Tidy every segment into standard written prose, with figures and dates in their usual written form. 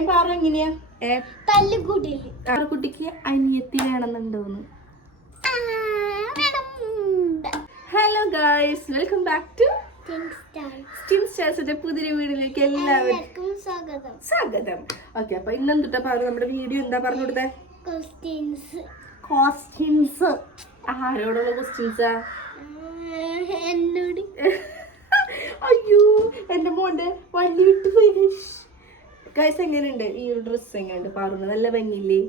പറയും പാറു എങ്ങനെയാ പാറുക്കുട്ടിക്ക് അനിയത്തി വേണമെന്നുണ്ടോന്ന്. Hello guys, welcome back to steam സ്റ്റാർസിന്റെ പുതിയ വീഡിയോയിലേക്ക് എല്ലാവർക്കും സ്വാഗതം. ഓക്കെ, അപ്പൊ ഇന്നെന്തുട്ടാ പാറു നമ്മുടെ വീഡിയോ എന്താ പറഞ്ഞു കൊടുത്തേ? ക്വസ്റ്റ്യൻസ്. ആരോടുള്ള ക്വസ്റ്റ്യൻസാ? എന്നോട്. അയ്യോ, എന്റെ മോന്റെ വണ്ടി വിട്ടു പോയി. ഗൈസ്, എങ്ങനെയുണ്ട് ഈ ഒരു ഡ്രസ്? എങ്ങനെയുണ്ട് പാറുന്ന്? നല്ല ഭംഗിയില്ലേ?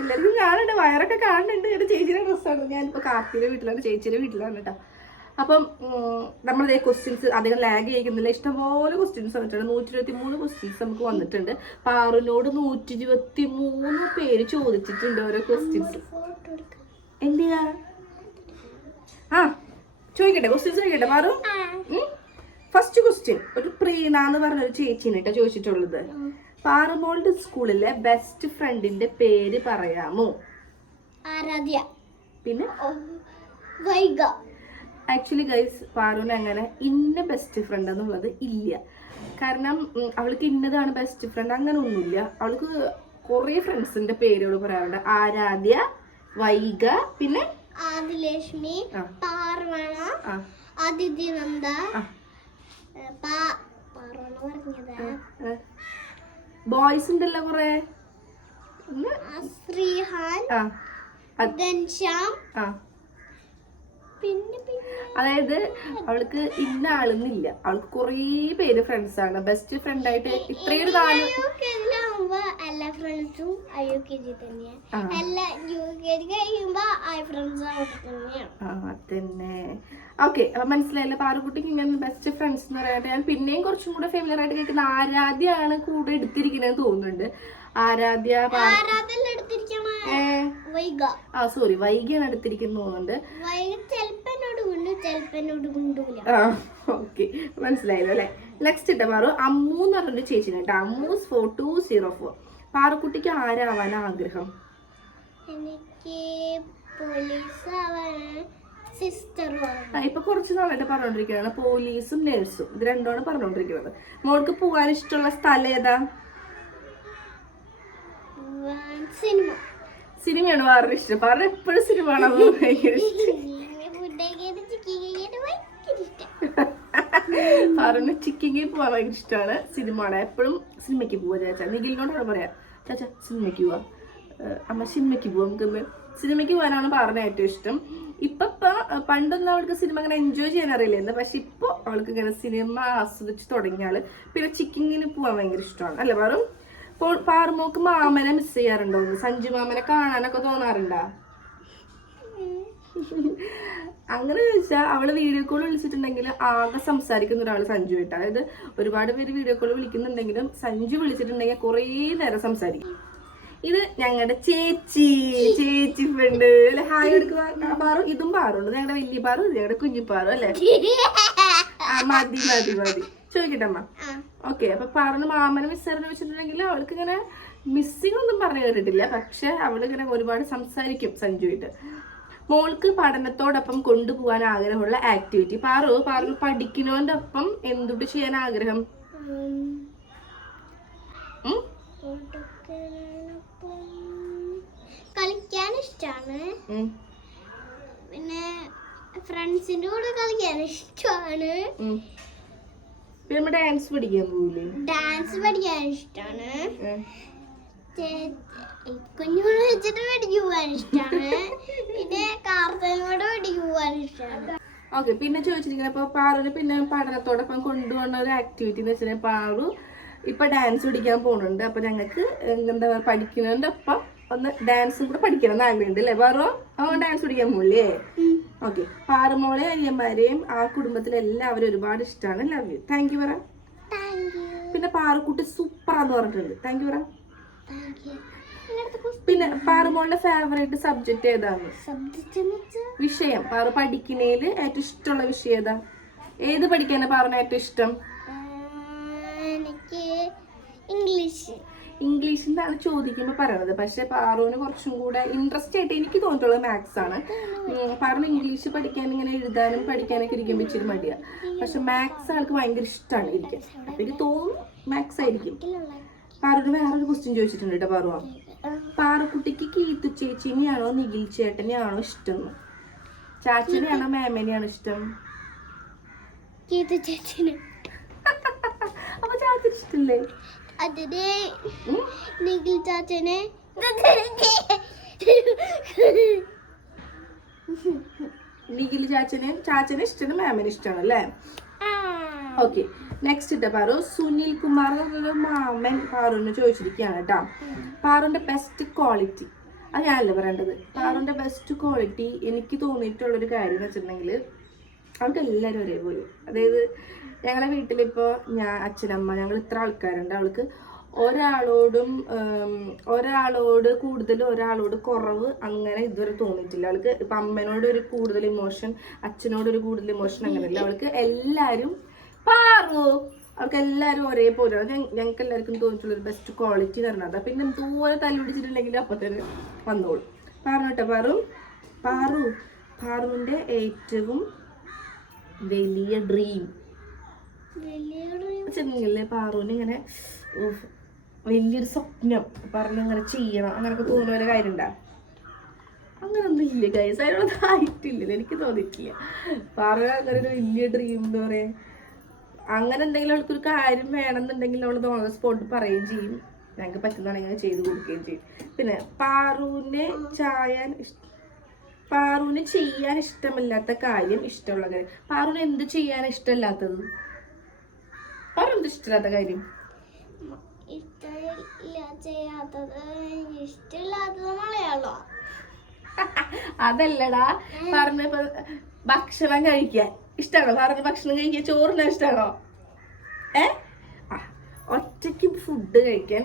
എല്ലാവർക്കും കാണുന്നുണ്ട്, വയറൊക്കെ കാണുന്നുണ്ട്. എന്റെ ചേച്ചിയുടെ ഡ്രസ്സാണ്. ഞാനിപ്പോ കാർത്തിയുടെ വീട്ടിലാണ്, ചേച്ചിയുടെ വീട്ടിലാണ് കേട്ടോ. അപ്പം നമ്മളതേ ക്വസ്റ്റ്യൻസ് അധികം ലാഗ് ചെയ്യിക്കുന്നില്ല. ഇഷ്ടംപോലെ ക്വസ്റ്റ്യൻസ് വന്നിട്ടുണ്ട്. 123 ക്വസ്റ്റ്യൻസ് നമുക്ക് വന്നിട്ടുണ്ട്. പാറുവിനോട് 123 പേര് ചോദിച്ചിട്ടുണ്ട് ഓരോ ക്വസ്റ്റ്യൻസ്. എന്തിനാ? ആ ചോദിക്കട്ടെ, ക്വസ്റ്റ്യൻസ് ചോദിക്കട്ടെ പാറു? ഫസ്റ്റ് ക്വസ്റ്റ്യൻ ഒരു പ്രീണ എന്ന് പറഞ്ഞൊരു ചേച്ചിനായിട്ടാ ചോദിച്ചിട്ടുള്ളത്. പാറുമോളുടെ സ്കൂളിലെ ബെസ്റ്റ് ഫ്രണ്ടിന്റെ പേര് പറയാമോ? ആരാധ്യ. പിന്നെ വൈഗ. ആക്ച്വലി ഗൈസ്, പാറുവിന് അങ്ങനെ ഇന്ന ബെസ്റ്റ് ഫ്രണ്ട് എന്നുള്ളത് ഇല്ല. കാരണം അവൾക്ക് ഇന്നതാണ് ബെസ്റ്റ് ഫ്രണ്ട് അങ്ങനെ ഒന്നുമില്ല. അവൾക്ക് കുറെ ഫ്രണ്ട്സിന്റെ പേരുകൾ പറയാറുണ്ട്. ആരാധ്യ, വൈഗ, പിന്നെ ആദിലക്ഷ്മി, പാർവണ, അതിഥിനന്ദ, ബോയ്സ് ഉണ്ടല്ലോ കുറെ. ശ്രീഹാൻ, ഘൻശ്യാം. അതായത് അവൾക്ക് ഇന്ന ആളെന്നില്ല, അവൾക്ക് കുറേ പേര് ഫ്രണ്ട്സ് ആണ്. ബെസ്റ്റ് ഫ്രണ്ട് ആയിട്ട് ഇത്രയൊരു കാലം എല്ലാ ഫ്രണ്ട്സും IUKG തന്നെയാണ്. എല്ലാ UKG കഴിയുമ്പോ അതന്നെ. ഓക്കെ, അപ്പൊ മനസ്സിലായില്ല പാറുക്കുട്ടിക്ക് ഇങ്ങനെ ബെസ്റ്റ് ഫ്രണ്ട്സ് എന്ന് പറയാനായിട്ട്. ഞാൻ പിന്നെയും കുറച്ചും കൂടെ ഫെമിലിയർ ആയിട്ട് കേൾക്കുന്ന ആരാധ്യയാണ് കൂടെ എടുത്തിരിക്കുന്നത് തോന്നുന്നുണ്ട്. ആരാധ്യ സോറി വൈകിയാണ് എടുത്തിരിക്കുന്നത് തോന്നുന്നുണ്ട്. ഓക്കെ, മനസ്സിലായല്ലോ അല്ലെ. നെക്സ്റ്റ് ഇട്ട പാറു അമ്മു എന്ന് പറഞ്ഞൊരു ചേച്ചിനെ കേട്ടോ. അമ്മൂസ് 4204. പാറുക്കുട്ടിക്ക് ആരാവാൻ ആഗ്രഹം? എനിക്ക് പോലീസ് ആവാൻ, ഇപ്പൊ കുറച്ച് നാളായിട്ട് പറഞ്ഞോണ്ടിരിക്കുകയാണ് പോലീസും നേഴ്സും. ഇത് രണ്ടുമാണ് പറഞ്ഞോണ്ടിരിക്കുന്നത്. മോൾക്ക് പോകാൻ ഇഷ്ടമുള്ള സ്ഥലം ഏതാ? സിനിമയാണ് പാറിന് ഇഷ്ടം. പാറിന് എപ്പോഴും സിനിമ കാണാൻ ഭയങ്കര ഇഷ്ടം. പാറിന് ചിക്കിങ്ങി പോവാൻ ഭയങ്കര ഇഷ്ടമാണ്. സിനിമ എപ്പോഴും സിനിമയ്ക്ക് പോവാ. ചാച്ചാ നിഖിലിനോടാണ് പറയാ, ചാച്ചാ സിനിമയ്ക്ക് പോവാ, അമ്മ സിനിമയ്ക്ക് പോവാ. നമുക്ക് സിനിമയ്ക്ക് പോകാനാണ് പാറിന് ഏറ്റവും ഇഷ്ടം. ഇപ്പൊ പണ്ടൊന്നും അവൾക്ക് സിനിമ അങ്ങനെ എൻജോയ് ചെയ്യാൻ അറിയില്ലായിരുന്നു. പക്ഷെ ഇപ്പൊ അവൾക്ക് ഇങ്ങനെ സിനിമ ആസ്വദിച്ച് തുടങ്ങിയാള്. പിന്നെ ചിക്കിങ്ങിന് പോവാൻ ഭയങ്കര ഇഷ്ടമാണ് അല്ലേ പാറു? ഇപ്പോൾ പാറുമോക്ക് മാമനെ മിസ് ചെയ്യാറുണ്ടോ? സഞ്ജു മാമനെ കാണാനൊക്കെ തോന്നാറുണ്ടോ? അങ്ങനെ ചോദിച്ചാൽ അവള് വീഡിയോ കോൾ വിളിച്ചിട്ടുണ്ടെങ്കിൽ ആകെ സംസാരിക്കുന്ന ഒരാൾ സഞ്ജു ആയിട്ട്. അതായത് ഒരുപാട് പേര് വീഡിയോ കോൾ വിളിക്കുന്നുണ്ടെങ്കിലും സഞ്ജു വിളിച്ചിട്ടുണ്ടെങ്കിൽ കുറേ നേരം സംസാരിക്കും. ഇത് ഞങ്ങളുടെ ചേച്ചി ഫ്രണ്ട് അല്ലെ. ഹായ് എടുക്കുക പാറു. ഇതും പാറുണ്ട്, ഞങ്ങളുടെ വലിയ പാറു, ഞങ്ങളുടെ കുഞ്ഞി പാറു അല്ലെ. മതി ചോദിക്കട്ടെ അമ്മ. ഓക്കെ, അപ്പൊ പാറുന്ന മാമനെ മിസ്സാരെന്ന് വെച്ചിട്ടുണ്ടെങ്കിൽ അവൾക്ക് ഇങ്ങനെ മിസ്സിങ് ഒന്നും പറഞ്ഞു കേട്ടിട്ടില്ല. പക്ഷെ അവളിങ്ങനെ ഒരുപാട് സംസാരിക്കും സഞ്ജുവായിട്ട്. മോൾക്ക് പഠനത്തോടൊപ്പം കൊണ്ടുപോകാൻ ആഗ്രഹമുള്ള ആക്ടിവിറ്റി? പാറു പഠിക്കുന്നതിന്റെ ഒപ്പം എന്തുട്ട് ചെയ്യാൻ ആഗ്രഹം? കളിക്കാൻ ഇഷ്ടമാണ്. പിന്നെ ഫ്രണ്ട്സിന്റെ കൂടെ കളിക്കാൻ ഇഷ്ടമാണ്. പിന്നെ ഡാൻസ് പഠിക്കാൻ പോവില്ലേ? ഡാൻസ് പഠിക്കാൻ ഇഷ്ടമാണ്. കുഞ്ഞോട് വെച്ചിട്ട് പഠിച്ചു പോകാൻ ഇഷ്ടമാണ്. പിന്നെ കാർത്തനോട് പഠിച്ചു പോകാൻ ഇഷ്ടമാണ്. ഓക്കെ, പിന്നെ ചോദിച്ചിരിക്കുന്നത് ഇപ്പൊ പാറുവിന് പിന്നെ പഠനത്തോടൊപ്പം കൊണ്ടുപോകുന്ന ഒരു ആക്ടിവിറ്റി എന്ന് വെച്ചാൽ പാറു ഇപ്പൊ ഡാൻസ് പഠിക്കാൻ പോകുന്നുണ്ട്. അപ്പൊ ഞങ്ങൾക്ക് എന്താ പറയുക, പഠിക്കുന്നതിന്റെ ഒപ്പം ഒന്ന് ഡാൻസും കൂടെ പഠിക്കണം എന്ന് ആഗ്രഹമുണ്ട് അല്ലേ പാറു? ഡാൻസ് പഠിക്കാൻ പോകില്ലേ? ഓക്കെ, പാറുമോളെ അനിയന്മാരെയും ആ കുടുംബത്തിലെല്ലാവരും ഒരുപാട് ഇഷ്ടമാണ്. Love you. താങ്ക് യു പറ. പിന്നെ പാറുക്കുട്ടി സൂപ്പറാന്ന് പറഞ്ഞിട്ടുണ്ട്. താങ്ക് യു പറ. പിന്നെ പാറുമോളുടെ ഫേവറേറ്റ് സബ്ജക്ട് ഏതാണ്? വിഷയം പാറു പഠിക്കുന്നതില് ഏറ്റവും ഇഷ്ടമുള്ള വിഷയം ഏതാ? ഏത് പഠിക്കാനാ പാറിന് ഏറ്റവും ഇഷ്ടം? ഇംഗ്ലീഷ് എന്നാണ് ചോദിക്കുമ്പോൾ പറയണത്. പക്ഷെ പാറുവിന് കുറച്ചും കൂടെ ഇൻട്രസ്റ്റ് ആയിട്ട് എനിക്ക് തോന്നിയിട്ടുള്ളത് മാത്സ് ആണ്. പാറുവിന് ഇംഗ്ലീഷ് പഠിക്കാൻ ഇങ്ങനെ എഴുതാനും പഠിക്കാനൊക്കെ ഇരിക്കുമ്പോൾ ഇച്ചിരി മടിയാണ്. പക്ഷെ മാത്സ് ആൾക്ക് ഭയങ്കര ഇഷ്ടമാണ് ഇരിക്കാൻ. അപ്പൊ എനിക്ക് തോന്നുന്നു മാത്സ് ആയിരിക്കും. പാറുവിന് വേറൊരു ക്വസ്റ്റ്യൻ ചോദിച്ചിട്ടുണ്ട് കേട്ടോ. പാറുവാ, പാറുക്കുട്ടിക്ക് കീത്തു ചേച്ചിനെയാണോ നിഖിൽ ചേട്ടനെയാണോ ഇഷ്ടം? ചാച്ചനെയാണോ മാമനെയാണോ ഇഷ്ടം? ചേച്ചിന്. അപ്പൊ ചാച്ചന് ഇഷ്ടല്ലേ? അതിന് നിഖിൽ ചാച്ചനെ നിഖിൽ ചാച്ചനെ ഇഷ്ടമാണ്, മാമന് ഇഷ്ടമാണ് അല്ലേ? ഓക്കെ, നെക്സ്റ്റ് ഇട്ട പാറു, സുനിൽ കുമാർ എന്നൊരു മാമൻ പാറുവിനെ ചോദിച്ചിരിക്കുകയാണ് കേട്ടോ. പാറുവിന്റെ ബെസ്റ്റ് ക്വാളിറ്റി, അത് ഞാനല്ലേ പറയേണ്ടത്. പാറുവിന്റെ ബെസ്റ്റ് ക്വാളിറ്റി എനിക്ക് തോന്നിയിട്ടുള്ളൊരു കാര്യം എന്ന് വെച്ചിട്ടുണ്ടെങ്കിൽ അവൾക്ക് എല്ലാവരും ഒരേപോലെ. അതായത് ഞങ്ങളുടെ വീട്ടിലിപ്പോൾ ഞാൻ, അച്ഛനമ്മ, ഞങ്ങൾ ഇത്ര ആൾക്കാരുണ്ട്. അവൾക്ക് ഒരാളോട് കൂടുതൽ ഒരാളോട് കുറവ് അങ്ങനെ ഇതുവരെ തോന്നിയിട്ടില്ല. അവൾക്ക് ഇപ്പം അമ്മേനോട് ഒരു കൂടുതൽ ഇമോഷൻ, അച്ഛനോട് ഒരു കൂടുതൽ ഇമോഷൻ, അങ്ങനെയല്ല. അവൾക്ക് എല്ലാവരും പാറു, അവൾക്ക് എല്ലാവരും ഒരേപോലെയാണ്. ഞങ്ങൾക്ക് എല്ലാവർക്കും തോന്നിയിട്ടുള്ളൊരു ബെസ്റ്റ് ക്വാളിറ്റി എന്ന് പറഞ്ഞത്. പിന്നെ എന്തോരെ തല്ലി പിടിച്ചിട്ടുണ്ടെങ്കിൽ അപ്പം തന്നെ വന്നോളൂ. പറഞ്ഞോട്ടെ പാറുവിൻ്റെ ഏറ്റവും വലിയ ഡ്രീം ചെന്നില്ലേ? പാറുവിന് ഇങ്ങനെ വലിയൊരു സ്വപ്നം പറഞ്ഞിങ്ങനെ ചെയ്യണം അങ്ങനൊക്കെ തോന്നുന്ന ഒരു കാര്യം ഉണ്ടാ? അങ്ങനൊന്നും ഇല്ല ഗൈസ്, അതിനോടൊന്നായിട്ടില്ല, എനിക്ക് തോന്നിയിട്ടില്ല. പാറു അങ്ങനെ ഒരു വലിയ ഡ്രീം എന്താ പറയാ, അങ്ങനെ എന്തെങ്കിലും അവൾക്കൊരു കാര്യം വേണമെന്നുണ്ടെങ്കിൽ അവൾ തോന്നുന്ന സ്പോട്ട് പറയുകയും ചെയ്യും. ഞങ്ങൾക്ക് പറ്റുന്നതാണെങ്കിൽ ചെയ്ത് കൊടുക്കുകയും ചെയ്യും. പിന്നെ പാറുവിന് ചെയ്യാൻ ഇഷ്ടമില്ലാത്ത കാര്യം, ഇഷ്ടമുള്ള കാര്യം. പാറുവിന് എന്ത് ചെയ്യാൻ ഇഷ്ടമില്ലാത്തത്? പാറു എന്ത് ഇഷ്ടമില്ലാത്ത കാര്യം? അതല്ലടാ പറഞ്ഞ ഭക്ഷണം കഴിക്കാൻ ഇഷ്ടമാണോ? പറഞ്ഞ ഭക്ഷണം കഴിക്കാൻ ചോറിനാ ഇഷ്ടമാണോ? ഒറ്റയ്ക്ക് ഫുഡ് കഴിക്കാൻ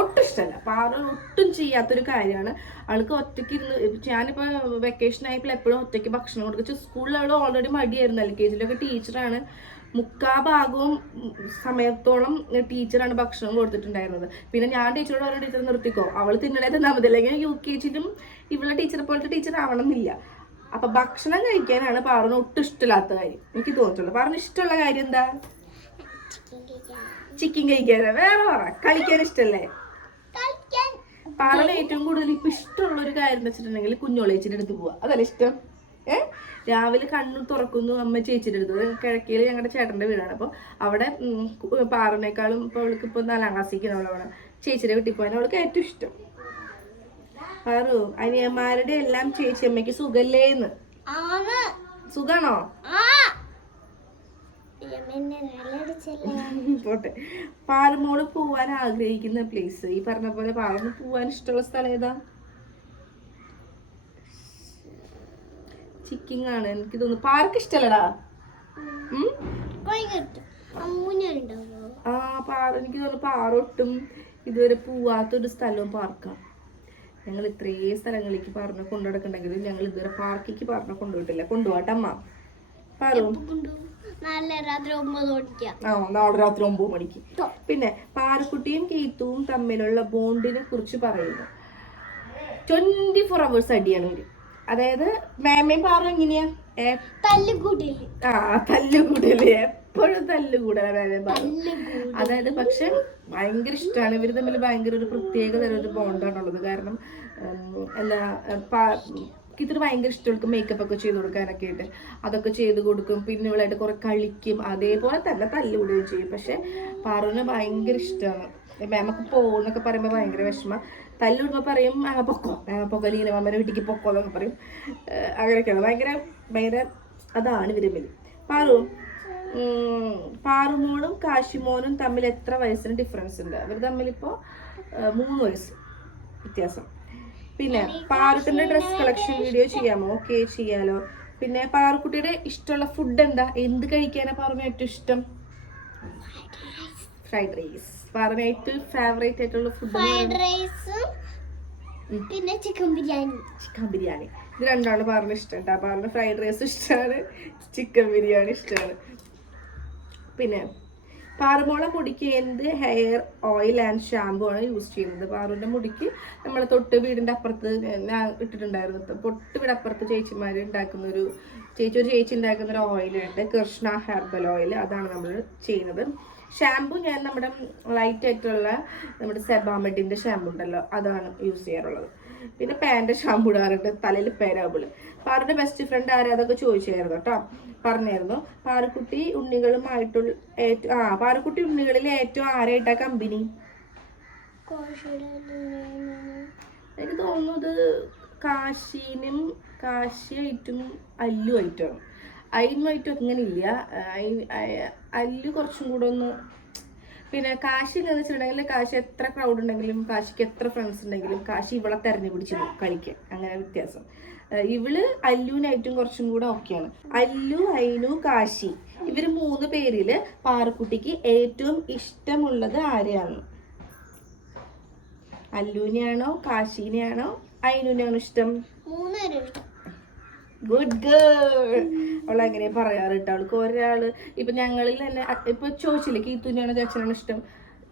ഒട്ടും ഇഷ്ടമല്ല. പാറു ഒട്ടും ചെയ്യാത്തൊരു കാര്യമാണ്. അവൾക്ക് ഒറ്റയ്ക്ക് ഇരുന്ന്, ഞാനിപ്പോൾ വെക്കേഷൻ ആയപ്പോൾ എപ്പോഴും ഒറ്റയ്ക്ക് ഭക്ഷണം കൊടുക്കുക. സ്കൂളിൽ അവൾ ഓൾറെഡി മടിയായിരുന്നു. LKG ടീച്ചറാണ്, മുക്കാ ഭാഗവും സമയത്തോളം ടീച്ചറാണ് ഭക്ഷണം കൊടുത്തിട്ടുണ്ടായിരുന്നത്. പിന്നെ ഞാൻ ടീച്ചറോട് പറഞ്ഞ ടീച്ചർ നിർത്തിക്കോ, അവൾ തിന്നണേ തന്നാൽ മതി, അല്ലെങ്കിൽ UKG ഇവളുടെ ടീച്ചറെ പോലത്തെ ടീച്ചർ ആവണമെന്നില്ല. അപ്പൊ ഭക്ഷണം കഴിക്കാനാണ് പാറുവിന് ഒട്ടും ഇഷ്ടമില്ലാത്ത കാര്യം എനിക്ക് തോന്നിട്ടുള്ളത്. പാറുവിന് ഇഷ്ടമുള്ള കാര്യം എന്താ? ചിക്കൻ കഴിക്കാനാ. വേറെ പറ, കളിക്കാൻ ഇഷ്ടല്ലേ? പാറുവിന് ഏറ്റവും കൂടുതൽ ഇപ്പൊ ഇഷ്ടമുള്ള ഒരു കാര്യം എന്ന് വെച്ചിട്ടുണ്ടെങ്കിൽ കുഞ്ഞോളേച്ചിന്റെ അടുത്ത് പോവാ. അതല്ലേ ഇഷ്ടം? രാവിലെ കണ്ണു തുറക്കുന്നു, അമ്മ ചേച്ചിയുടെ അടുത്ത്. കിഴക്കയിൽ ഞങ്ങളുടെ ചേട്ടന്റെ വീടാണ്. അപ്പോൾ അവിടെ പാറുവിനേക്കാളും ഇപ്പൊ അവൾക്ക് ഇപ്പൊ 4ാം ക്ലാസ്സിലേക്ക് അവളവിടെ ചേച്ചിയുടെ വീട്ടിൽ പോകാൻ അവൾക്ക് ഏറ്റവും ഇഷ്ടം. പാറു, അനിയന്മാരുടെ എല്ലാം ചേച്ചി അമ്മയ്ക്ക് സുഖല്ലേന്ന്? സുഖാണോ? പോട്ടെ. പാറുമോള് പോവാൻ ആഗ്രഹിക്കുന്ന പ്ലേസ്, ഈ പറഞ്ഞ പോലെ പാറുമോള് പോവാൻ ഇഷ്ടമുള്ള സ്ഥലം ഏതാ? ചിക്കിങ് ആണ് എനിക്ക് തോന്നുന്നു. പാർക്ക് ഇഷ്ടല്ലടാ? എനിക്ക് തോന്നുന്നു പാറൊട്ടും ഇതുവരെ പോവാത്തൊരു സ്ഥലവും പാർക്കാണ്. ഞങ്ങൾ ഇത്രയും സ്ഥലങ്ങളിലേക്ക് പറഞ്ഞ് കൊണ്ടുനടക്കുന്നുണ്ടെങ്കിലും ഞങ്ങൾ ഇതുവരെ പാർക്കിക്ക് പറഞ്ഞ് കൊണ്ടുപോയിട്ടില്ല. കൊണ്ടുപോട്ടമ്മ പാറു? നാളെ രാത്രി 9 മണിക്ക്. പിന്നെ പാറുക്കുട്ടിയും കീത്തുവും തമ്മിലുള്ള ബോണ്ടിനെ കുറിച്ച് പറയുന്നു. 24 hours അടിയാണ് ഇവര്. അതായത് മേമയും പാറും എങ്ങനെയാ? തല്ലുകൂടല്, എപ്പോഴും തല്ലുകൂടല മേമയും പാറും. അതായത് പക്ഷെ ഭയങ്കര ഇഷ്ടമാണ് ഇവര് തമ്മിൽ. ഭയങ്കര ഒരു പ്രത്യേക തരം ഒരു ബോണ്ടാണുള്ളത്. കാരണം എന്താ, ഇതൊരു ഭയങ്കര ഇഷ്ടം മേക്കപ്പ് ഒക്കെ ചെയ്ത് കൊടുക്കാനൊക്കെ ആയിട്ട് അതൊക്കെ ചെയ്ത് കൊടുക്കും. പിന്നെ ഇവളായിട്ട് കുറെ കളിക്കും. അതേപോലെ തന്നെ തല്ലുകൂടുകയും ചെയ്യും. പക്ഷെ പാറുവിന് ഭയങ്കര ഇഷ്ടമാണ്. മേമക്ക് പോകുന്നൊക്കെ പറയുമ്പോൾ ഭയങ്കര വിഷമം. തല്ലുവിടുമ്പോൾ പറയും പൊക്കോ ലീന മാമയുടെ വീട്ടിലേക്ക് പൊക്കോ എന്നൊക്കെ പറയും. അങ്ങനെയൊക്കെയാണ്. ഭയങ്കര അതാണ് ഇവര് തമ്മിൽ. പാറുമോളും കാശിമോനും തമ്മിൽ എത്ര വയസ്സിന് ഡിഫറൻസ് ഉണ്ട്? അവർ തമ്മിലിപ്പോൾ 3 വയസ്സ് വ്യത്യാസം. പിന്നെ പാറുത്തിന്റെ ഡ്രസ് കളക്ഷൻ വീഡിയോ ചെയ്യാമോ? ഓക്കെ, ചെയ്യാലോ. പിന്നെ പാറുക്കുട്ടിയുടെ ഇഷ്ടമുള്ള ഫുഡ് എന്താ? എന്ത് കഴിക്കാനാ പാറുവിന് ഏറ്റവും ഇഷ്ടം? Fried rice. പാറുവിന് ഏറ്റവും ഫേവറേറ്റ് ആയിട്ടുള്ള ഫുഡ് പിന്നെ ചിക്കൻ ബിരിയാണി. ഇത് രണ്ടാണ് പാറുവിന് ഇഷ്ടം കേട്ടോ. പാറുവിന് ഫ്രൈഡ് റൈസ് ഇഷ്ടമാണ്, ചിക്കൻ ബിരിയാണി ഇഷ്ടമാണ്. പിന്നെ പാറുമോളെ മുടിക്ക് എന്ത് ഹെയർ ഓയിൽ ആൻഡ് ഷാമ്പു ആണ് യൂസ് ചെയ്യുന്നത്? പാറുവിൻ്റെ മുടിക്ക് നമ്മൾ തൊട്ട് വീടിൻ്റെ അപ്പുറത്ത് ഞാൻ ഇട്ടിട്ടുണ്ടായിരുന്നു. തൊട്ട് വീട് അപ്പുറത്ത് ചേച്ചിമാർ ഉണ്ടാക്കുന്ന ഒരു ചേച്ചി ഉണ്ടാക്കുന്ന ഒരു ഓയിലുണ്ട്, കൃഷ്ണ ഹെർബൽ ഓയിൽ. അതാണ് നമ്മൾ ചെയ്യുന്നത്. ഷാമ്പു ഞാൻ നമ്മുടെ ലൈറ്റ് ആയിട്ടുള്ള നമ്മുടെ സെബാമെഡിന്റെ ഷാമ്പു ഉണ്ടല്ലോ അതാണ് യൂസ് ചെയ്യാറുള്ളത്. പിന്നെ പാൻ്റെ ഷാമ്പു ഇടാറുണ്ട്, തലയിൽ പേരാബിള്. പാറുടെ ബെസ്റ്റ് ഫ്രണ്ട് ആരാ അതൊക്കെ ചോദിച്ചായിരുന്നു കേട്ടോ, പറഞ്ഞായിരുന്നു. പാറുക്കുട്ടി ഉണ്ണികളുമായിട്ടുള്ള പാറുക്കുട്ടി ഉണ്ണികളിൽ ഏറ്റവും ആരായിട്ടാ കമ്പനി? എനിക്ക് തോന്നുന്നത് കാശിയായിട്ടും അല്ലുമായിട്ടാണ്. അയിനുമായിട്ടും അങ്ങനെ ഇല്ല. അല്ലു കുറച്ചും കൂടെ ഒന്ന്. പിന്നെ കാശി എന്ന് വെച്ചിട്ടുണ്ടെങ്കിൽ കാശി എത്ര ക്രൗഡ് ഉണ്ടെങ്കിലും കാശിക്ക് എത്ര ഫ്രണ്ട്സ് ഉണ്ടെങ്കിലും കാശി ഇവളെ തെരഞ്ഞു പിടിച്ച് പോകും കളിക്കാൻ, അങ്ങനെ വ്യത്യാസം. ഇവള് അല്ലുവിനായിട്ടും കുറച്ചും കൂടെ ഓക്കെയാണ്. അല്ലു, അയിനു, കാശി ഇവര് 3 പേരില് പാറുക്കുട്ടിക്ക് ഏറ്റവും ഇഷ്ടമുള്ളത് ആരെയാണ്? അല്ലുവിനെയാണോ കാശിനെയാണോ അയിനുവിനെയാണോ ഇഷ്ടം? Good girl. അവൾ അങ്ങനെ പറയാറ് കേട്ടോ. അവൾക്ക് ഒരാള് ഇപ്പൊ ഞങ്ങളിൽ തന്നെ ഇപ്പൊ ചോദിച്ചില്ലേ കീത്തുവിനെയാണോ ചേച്ചനാണോ ഇഷ്ടം?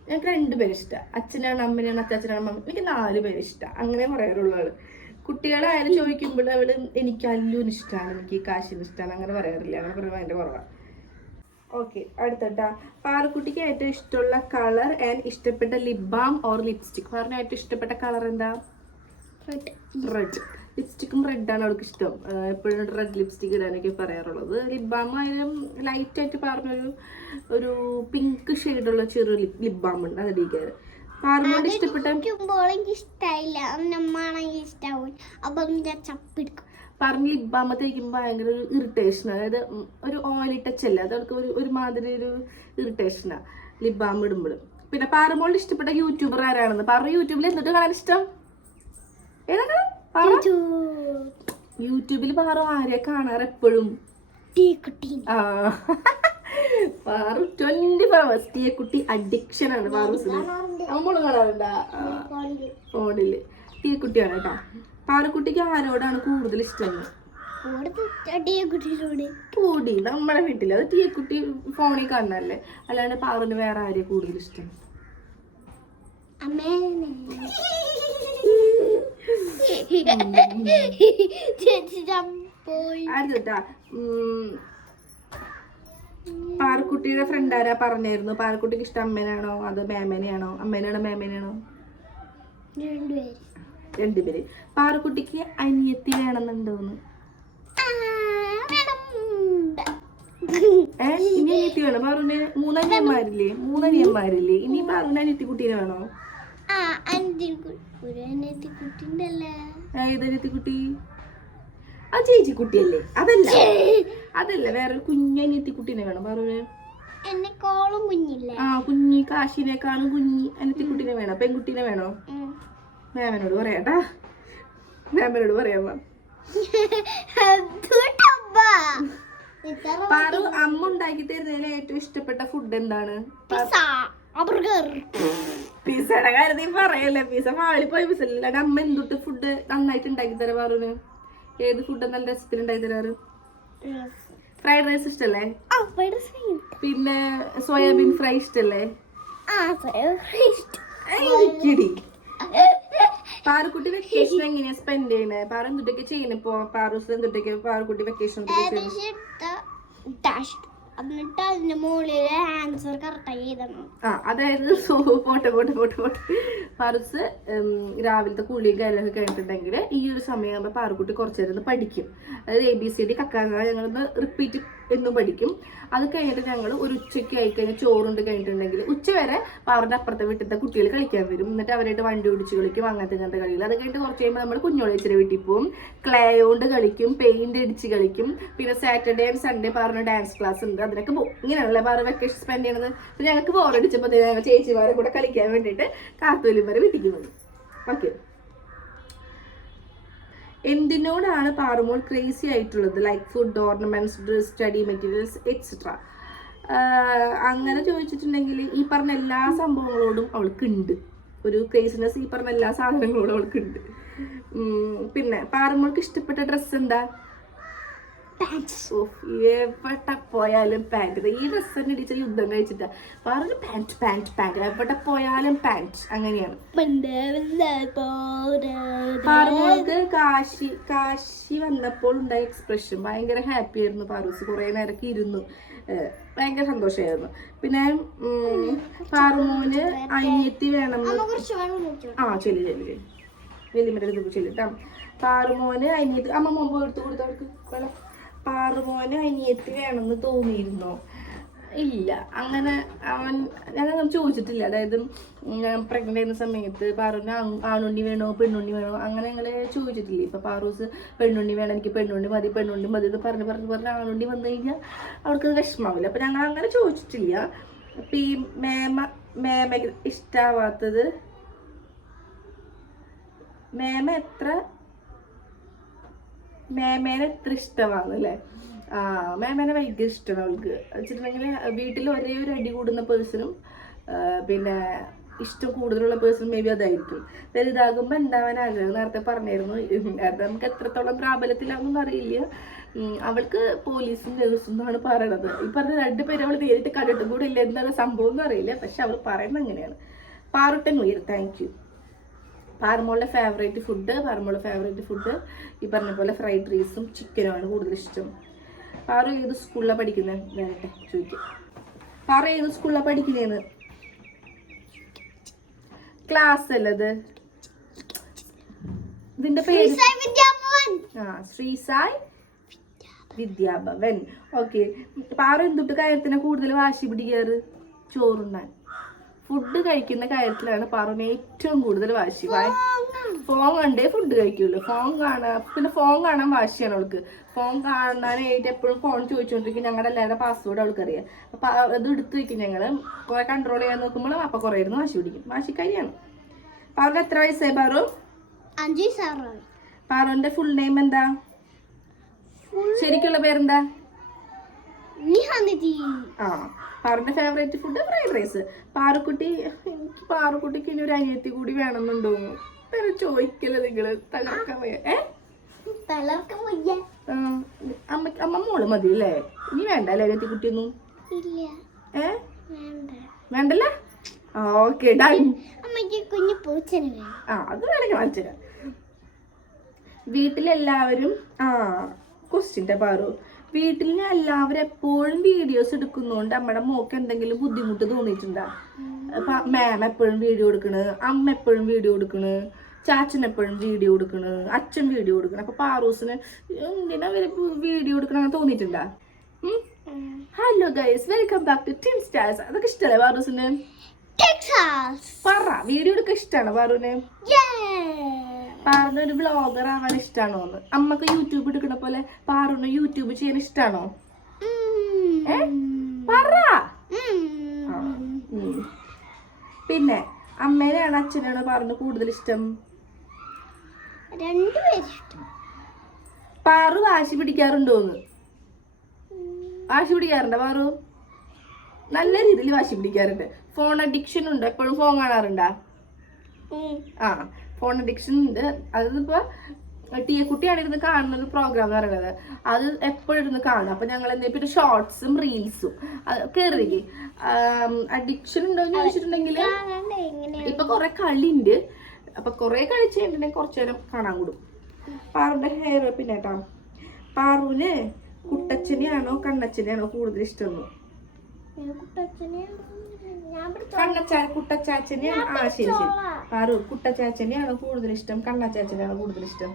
ഞങ്ങൾക്ക് 2 പേര് ഇഷ്ടം. അച്ഛനാണ് അമ്മനാണ് അച്ചാച്ചനാണ് അമ്മ, എനിക്ക് 4 പേര് ഇഷ്ടം, അങ്ങനെ പറയാറുള്ള ആള്. കുട്ടികളായാലും ചോദിക്കുമ്പോൾ അവള് എനിക്ക് അല്ലുവിന് ഇഷ്ടമാണ്, എനിക്ക് കാശിന് ഇഷ്ടമാണ്, അങ്ങനെ പറയാറില്ല. അങ്ങനെ പറയുമ്പോൾ അതിന്റെ കുറവാണ്. ഓക്കെ, അടുത്തട്ടാ. പാറുക്കുട്ടിക്ക് ഏറ്റവും ഇഷ്ടമുള്ള കളർ ആൻഡ് ഇഷ്ടപ്പെട്ട ലിപ് ബാം ഓർ ലിപ്സ്റ്റിക്. പറഞ്ഞ ഏറ്റവും ഇഷ്ടപ്പെട്ട കളർ എന്താ? റെഡ്. ലിപ്സ്റ്റിക്കും റെഡാണ് അവൾക്ക് ഇഷ്ടം. എപ്പോഴും റെഡ് ലിപ്സ്റ്റിക് ഇടാനൊക്കെ പറയാറുള്ളത്. ലിപ് ബാം ആയാലും ലൈറ്റായിട്ട് പറഞ്ഞൊരു പിങ്ക് ഷെയ്ഡുള്ള ചെറിയ ലിപ് ബാം ഉണ്ട്, അത് ഇടിക്കാറ്. പാറുമോട് ഇഷ്ടപ്പെട്ട പറഞ്ഞ് ലിപ് ബാം തേക്കുമ്പോൾ ഭയങ്കര ഒരു ഇറിറ്റേഷൻ, അതായത് ഒരു ഓയിലി ടച്ച് അല്ല, അത് അവർക്ക് ഒരുമാതിരി ഒരു ഇറിറ്റേഷനാണ് ലിപ് ബാം ഇടുമ്പോൾ. പിന്നെ പാറുമോളുടെ ഇഷ്ടപ്പെട്ട യൂട്യൂബർ ആരാണെന്ന് പറഞ്ഞു. യൂട്യൂബിൽ എന്നിട്ട് കാണാൻ ഇഷ്ടം ഏതാണ്? യൂട്യൂബിൽ പാറു ആരെയാ കാണാറ് എപ്പോഴും? പാറു 24 hours ടീയക്കുട്ടി അഡിക്ഷൻ ആണ് പാറൂസിന്. നമ്മളും കാണാറുണ്ടാ ഫോണില്? ടീയക്കുട്ടിയാണ് കേട്ടോ. പാറുക്കുട്ടിക്ക് ആരോടാണ് കൂടുതൽ ഇഷ്ടം? കൂടി നമ്മുടെ വീട്ടില് അത് ടീയക്കുട്ടി ഫോണിൽ കാണാനല്ലേ, അല്ലാണ്ട് പാറുവിന് വേറെ ആരെയാ കൂടുതൽ ഇഷ്ടം? അടുത്താ പാറുക്കുട്ടിയുടെ ഫ്രണ്ട് ആരാ പറഞ്ഞായിരുന്നു? പാറുക്കുട്ടിക്ക് ഇഷ്ടം അമ്മേനാണോ അതോ മേമേനെയാണോ? അമ്മേനാണോ മേമേനെയാണോ? 2 പേര്. പാറുക്കുട്ടിക്ക് അനിയത്തി വേണമെന്നുണ്ടോന്ന്? ഇനി അനിയത്തി വേണം പാറുവിന്? 3 അനിയന്മാരില്ലേ? ഇനി പാറുവിന് അനിയത്തി കുട്ടീനെ വേണോ? ഏതനിയത്തിക്കുട്ടി? ആ ചേച്ചി കുട്ടിയല്ലേ? അതല്ല വേറെ കുഞ്ഞനിയത്തിക്കുട്ടീനെ വേണം പാറുവിന്. കുഞ്ഞി കാശിനേക്കാളും കുഞ്ഞി അനിയത്തിക്കുട്ടീനെ വേണോ? പെൺകുട്ടീനെ വേണോ? മാമനോട് പറയാട്ടാ, മാമനോട് പറയാമോ? പാറു അമ്മ ഉണ്ടാക്കി തരുന്നതിൽ ഏറ്റവും ഇഷ്ടപ്പെട്ട ഫുഡ് എന്താണ്? പിസയുടെ കാര്യത്തിൽ പറയല്ലേ, പിസ മാവിൽ പോയി പിസ അല്ലാണ്ട് അമ്മ എന്തൊട്ട് ഫുഡ് നന്നായിട്ട് ഉണ്ടാക്കി തരാ പാറുവിന്? ഏത് ഫുഡ് നല്ല രസത്തിൽ ഉണ്ടാക്കി തരാറ്? ഫ്രൈഡ് റൈസ് ഇഷ്ടല്ലേ? പിന്നെ സോയാബീൻ ഫ്രൈ ഇഷ്ടല്ലേ? പാറുക്കുട്ടി വെക്കേഷൻ എങ്ങനെയാ സ്പെൻഡ് ചെയ്യണേ? പാറു എന്തൊക്കെ ചെയ്യണേ ഇപ്പൊ? പാറൂസ് എന്തൊക്കെ പാറുക്കുട്ടി വെക്കേഷൻ എന്നിട്ട് അതിന്റെ മുകളിൽ ആൻസർ കറക്റ്റായി എഴുതണം. അതായത് പോട്ടെ പാറൂസ് രാവിലത്തെ കുളിയും കാര്യങ്ങളൊക്കെ കഴിഞ്ഞിട്ടുണ്ടെങ്കിൽ ഈ ഒരു സമയമാകുമ്പോൾ പാറുക്കുട്ടി കുറച്ച് നേരം പഠിക്കും. അതായത് ABCD കക്കാങ്ങ ഞങ്ങളൊന്ന് റിപ്പീറ്റ് എന്നും പഠിക്കും. അത് കഴിഞ്ഞിട്ട് ഞങ്ങൾ ഒരു ഉച്ചയ്ക്ക് ആയിക്കഴിഞ്ഞാൽ ചോറുണ്ട് കഴിഞ്ഞിട്ടുണ്ടെങ്കിൽ ഉച്ച വരെ പാറുടെ അപ്പുറത്തെ വീട്ടിലത്തെ കുട്ടികൾ കളിക്കാൻ വരും. എന്നിട്ട് അവരായിട്ട് വണ്ടി ഓടിച്ച് കളിക്കും, അങ്ങനത്തെ കളികൾ. അത് കഴിഞ്ഞിട്ട് കുറച്ച് കഴിയുമ്പോൾ നമ്മൾ കുഞ്ഞോളേച്ചിയുടെ വീട്ടിൽ പോകും, ക്ലേ കൊണ്ട് കളിക്കും, പെയിന്റ് അടിച്ച് കളിക്കും. പിന്നെ സാറ്റർഡേ ആൻഡ് സൺഡേ പാറിന് ഡാൻസ് ക്ലാസ് ഉണ്ട്, അതിനൊക്കെ പോകും. ഇങ്ങനെയാണല്ലേ പാറ വെക്കേഷൻ സ്പെൻഡ് ചെയ്യണത്. അപ്പോൾ ഞങ്ങൾക്ക് ബോറടിച്ചപ്പോൾ ഞങ്ങൾ ചേച്ചിമാരെ കൂടെ കളിക്കാൻ വേണ്ടിയിട്ട് കാർത്തൂലും വരെ വീട്ടിൽ വന്നു. ഓക്കെ, എന്തിനോടാണ് പാറുമോൾ ക്രേസി ആയിട്ടുള്ളത്? Like food, ornaments, dress, study materials etcetera. അങ്ങനെ ചോദിച്ചിട്ടുണ്ടെങ്കിൽ ഈ പറഞ്ഞ എല്ലാ സംഭവങ്ങളോടും അവൾക്കുണ്ട് ഒരു ക്രേസിനെസ്. ഈ പറഞ്ഞ എല്ലാ സാധനങ്ങളോടും അവൾക്കുണ്ട്. പിന്നെ പാറുമോൾക്ക് ഇഷ്ടപ്പെട്ട ഡ്രസ്സ് എന്താ? എവിടെ പോയാലും പാൻറ്. ഈ ഡ്രസ്സ് തന്നെ ഇടിച്ച യുദ്ധം കഴിച്ചിട്ടാ പറഞ്ഞു പാൻറ് എവിടെ പോയാലും പാൻറ്. അങ്ങനെയാണ്. പാറുമോൾക്ക് കാശി വന്നപ്പോൾ ഉണ്ടായ എക്സ്പ്രഷൻ ഭയങ്കര ഹാപ്പി ആയിരുന്നു. പാറൂസ് കുറെ നേരമൊക്കെ ഇരുന്നു. ഭയങ്കര സന്തോഷമായിരുന്നു. പിന്നെ പാറുമോന് അനിയത്തി വേണം. ആ ചെല്ലി വലിയമ്മയുടെ അടുത്ത് ചെല്ലിട്ടാ. പാറുമോന് അനിയത്തി അമ്മ മുമ്പ് എടുത്ത് കൊടുത്തവർക്ക് പാറുമോന് അനിയത്തി വേണമെന്ന് തോന്നിയിരുന്നോ? ഇല്ല, അങ്ങനെ ഞങ്ങൾ ചോദിച്ചിട്ടില്ല. അതായത് പ്രഗ്നന്റ് ആയിരുന്ന സമയത്ത് പാറുവിന് ആണുണ്ണി വേണോ പെണ്ണുണ്ണി വേണോ അങ്ങനെ ഞങ്ങൾ ചോദിച്ചിട്ടില്ല. ഇപ്പൊ പാറൂസ് പെണ്ണുണ്ണി വേണം, എനിക്ക് പെണ്ണുണ്ണി മതി എന്ന് പറഞ്ഞ് ആണുണ്ണി വന്നു കഴിഞ്ഞാൽ അവർക്ക് വിഷമാവില്ല. അപ്പൊ ഞങ്ങൾ അങ്ങനെ ചോദിച്ചിട്ടില്ല. അപ്പൊ ഈ മേമ ഇഷ്ടാവാത്തത് മേമേനെ എത്ര ഇഷ്ടമാണ് അല്ലേ? മേമേനെ ഭയങ്കര ഇഷ്ടമാണ് അവൾക്ക്. വെച്ചിട്ടുണ്ടെങ്കിൽ വീട്ടിൽ ഒരേ ഒരു അടി കൂടുന്ന പേഴ്സണും പിന്നെ ഇഷ്ടം കൂടുതലുള്ള പേഴ്സൺ മേ ബി അതായിരിക്കും. വലുതാകുമ്പോൾ എന്താവാൻ ആഗ്രഹം നേരത്തെ പറഞ്ഞായിരുന്നു. അത് നമുക്ക് എത്രത്തോളം പ്രാബല്യത്തിലാണെന്നൊന്നും അറിയില്ല. അവൾക്ക് പോലീസും നേഴ്സും എന്നാണ് പറയണത്. ഈ പറഞ്ഞ രണ്ടുപേരും അവൾ നേരിട്ട് കണ്ടിട്ടും കൂടെ ഇല്ല, എന്താണ് സംഭവം എന്ന് അറിയില്ല. പക്ഷെ അവൾ പറയുന്നത് അങ്ങനെയാണ്. പാറുട്ടൻ ഉയർ, താങ്ക് യു. പാറുമോളുടെ ഫേവറേറ്റ് ഫുഡ് ഈ പറഞ്ഞ പോലെ ഫ്രൈഡ് റൈസും ചിക്കനുമാണ് കൂടുതൽ ഇഷ്ടം. പാറു ഏത് സ്കൂളിലാണ് പഠിക്കുന്നത്? നേരത്തെ ചോദിക്കും. പാറു ഏത് സ്കൂളിലാണ് പഠിക്കുന്നതെന്ന്. ക്ലാസ് അല്ലത്, ഇതിന്റെ പേര് ശ്രീ സായ് വിദ്യാഭവൻ. ഓക്കെ. പാറു എന്തൊട്ട് കാര്യത്തിനെ കൂടുതൽ വാശി പിടിക്കാറ്? ചോറുണ്ണാൻ, ഫുഡ് കഴിക്കുന്ന കാര്യത്തിലാണ് പാറുവിന് ഏറ്റവും കൂടുതൽ വാശി. ഫോൺ കണ്ടേ ഫുഡ് കഴിക്കുള്ളൂ. പിന്നെ ഫോൺ കാണാൻ വാശിയാണ് അവൾക്ക്. ഫോൺ കാണാനായിട്ട് എപ്പോഴും ഫോൺ ചോദിച്ചുകൊണ്ടിരിക്കും. ഞങ്ങളുടെ എല്ലാവരുടെ പാസ്വേഡ് അവൾക്കറിയാം. അപ്പൊ അത് എടുത്തു വെക്കും ഞങ്ങള്. കുറെ കൺട്രോൾ ചെയ്യാൻ നോക്കുമ്പോൾ അപ്പൊ കുറെ ഇരുന്ന് വാശി പിടിക്കും. വാശിക്കാരിയാണ്. പാറുവിന് എത്ര വയസ്സായി പാറു? 5 വയസ്സായി. പാറുവിന്റെ ഫുൾ നെയിം എന്താ? ശരിക്കുള്ള പേരെന്താ? ആ. പാറുവിന്റെ ഫേവറേറ്റ് ഫുഡ് ഫ്രൈഡ് റൈസ്. പാറുക്കുട്ടിക്ക് ഇനി ഒരു അനിയത്തി കൂടി വേണമെന്നുണ്ടോ? ചോദിക്കല്ലേ നിങ്ങള്? തളർക്കാൻ അമ്മ മോള് മതി അല്ലേ? ഇനി വേണ്ട അല്ലേ അനിയത്തി കുട്ടിയൊന്നും? വേണ്ടല്ലേ? Okay done. അത് വേണമെങ്കിൽ വാങ്ങിച്ചുതരാം. വീട്ടിലെല്ലാവരും ക്വസ്റ്റ്യൻ്റെ പാറു, വീട്ടിൽ എല്ലാവരും എപ്പോഴും വീഡിയോസ് എടുക്കുന്നോണ്ട് നമ്മുടെ മോക്ക് എന്തെങ്കിലും ബുദ്ധിമുട്ട് തോന്നിയിട്ടുണ്ടോ? മാം എപ്പോഴും വീഡിയോ എടുക്കണ്, അമ്മ എപ്പോഴും വീഡിയോ എടുക്കണ്, ചാച്ചൻ എപ്പോഴും വീഡിയോ എടുക്കണ്, അച്ഛൻ വീഡിയോ എടുക്കണം. അപ്പൊ പാറൂസിന് എന്തിനാ വീഡിയോ എടുക്കണം അങ്ങനെ തോന്നിയിട്ടുണ്ടാ? Hello guys, welcome back to team stars. അതൊക്കെ ഇഷ്ടമല്ലേ പാറൂസിന്? പറ, വീഡിയോ എടുക്കാൻ ഇഷ്ടമാണോ പാറുവിന്? പാറുവിന് ഒരു വ്ളോഗർ ആവാൻ ഇഷ്ടമാണോന്ന്? അമ്മക്ക് യൂട്യൂബ് എടുക്കണ പോലെ പാറുവിന് യൂട്യൂബ് ചെയ്യാൻ ഇഷ്ടമാണോ? പറ. പിന്നെ അമ്മേനെയാണോ അച്ഛനാണോ പാറുവിന് കൂടുതൽ ഇഷ്ടം? പാറു വാശി പിടിക്കാറുണ്ടോന്ന്? വാശി പിടിക്കാറുണ്ടോ പാറു? നല്ല രീതിയിൽ വാശി പിടിക്കാറുണ്ട്. ഫോൺ അഡിക്ഷൻ ഉണ്ട്? എപ്പോഴും ഫോൺ കാണാറുണ്ടാ? ഫോൺ അഡിക്ഷൻ ഉണ്ട്. അതിപ്പോ ടീയക്കുട്ടിയാണ് ഇരുന്ന് കാണുന്ന ഒരു പ്രോഗ്രാം എന്ന് പറയുന്നത്. അത് എപ്പോഴും ഇരുന്ന് കാണും. അപ്പൊ ഞങ്ങൾ എന്തെങ്കിലും പിന്നെ ഷോർട്സും റീൽസും കേറിക്ക്. അഡിക്ഷൻ ഉണ്ടോ എന്ന് ചോദിച്ചിട്ടുണ്ടെങ്കിൽ ഇപ്പൊ കുറെ കളിയുണ്ട്. അപ്പൊ കുറെ കളിച്ച് കഴിഞ്ഞിട്ടുണ്ടെങ്കിൽ കുറച്ചു നേരം കാണാൻ കൂടും. പാറുവിന്റെ ഹെയർ പിന്നെ കേട്ടോ, പാറുവിന് കുട്ടച്ഛനെയാണോ കണ്ണച്ഛനെയാണോ കൂടുതൽ ഇഷ്ടം? കുട്ടച്ചാച്ചനെയാണ്. ശരി ശരി. പാറു, കുട്ടച്ചാച്ചനെയാണോ കൂടുതൽ ഇഷ്ടം കണ്ണച്ചാച്ചനെയാണോ കൂടുതൽ ഇഷ്ടം?